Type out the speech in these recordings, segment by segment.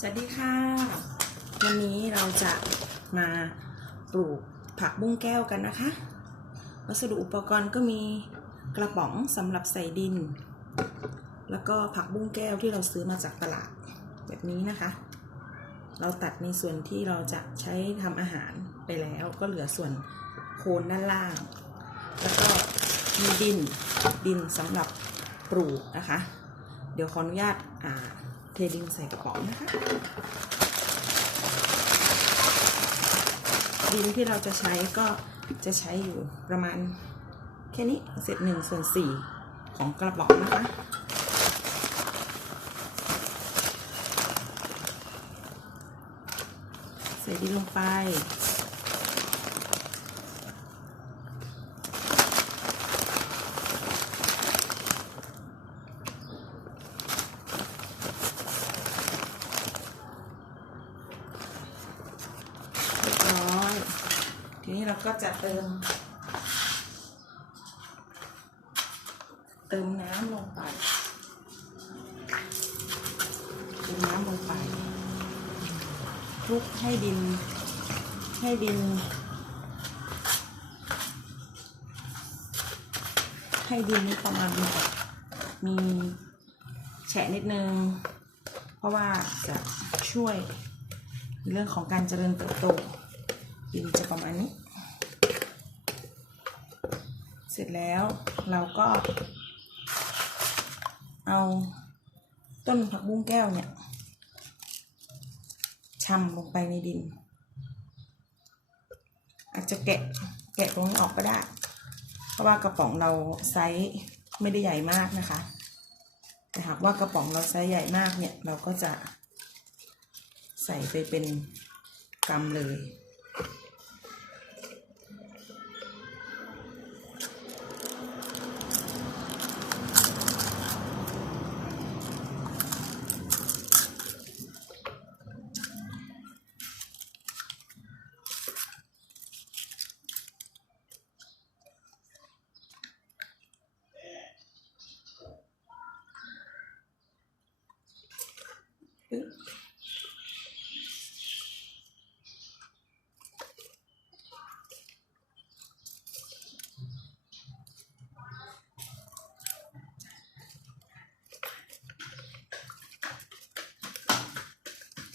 สวัสดีค่ะ วันนี้เราจะมาปลูกผักบุ้งแก้วกันนะคะ วัสดุอุปกรณ์ก็มีกระป๋องสำหรับใส่ดิน แล้วก็ผักบุ้งแก้วที่เราซื้อมาจากตลาดแบบนี้นะคะ เราตัดในส่วนที่เราจะใช้ทำอาหารไปแล้วก็เหลือส่วนโคนด้านล่าง แล้วก็มีดินดินสำหรับปลูกนะคะ เดี๋ยวขออนุญาตอ่า เทดินใส่กระป๋องนะคะ ดินที่เราจะใช้ก็จะใช้อยู่ประมาณแค่นี้เศษหนึ่งส่วนสี่ของกระป๋องนะคะใส่ดินลงไป เรียบร้อย ทีนี้เราก็จะเติม เติมน้ำลงไป เติมน้ำลงไปคลุกให้ดิน ให้ดิน ให้ดินนี่ประมาณมีแฉะนิดนึง เพราะว่าจะช่วยเรื่องของการเจริญเติบโต ดินจะประมาณนี้ เสร็จแล้วเราก็ เอาต้นผักบุ้งแก้วเนี่ยชำลงไปในดิน อาจจะแกะแกะตรงนี้ออกก็ได้ เพราะว่ากระป๋องเราไซส์ไม่ได้ใหญ่มากนะคะ แต่หากว่ากระป๋องเราไซส์ใหญ่มากเนี่ยเราก็จะใส่ไปเป็นกำเลย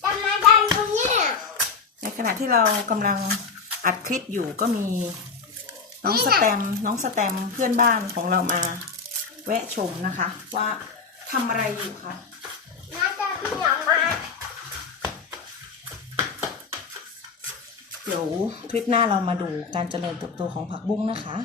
ทำไมดันตรงนี้เนี่ย ใน ขณะที่เรากำลังอัดคลิปอยู่ก็มีน้องสแตมน้องสแตมเพื่อนบ้านของเรามา แวะชมนะคะ ว่าทำอะไรอยู่คะน่าจะพี่อองมาเดี๋ยวคลิปหน้าเรามาดูการเจริญเติบโตของผักบุ้งนะคะ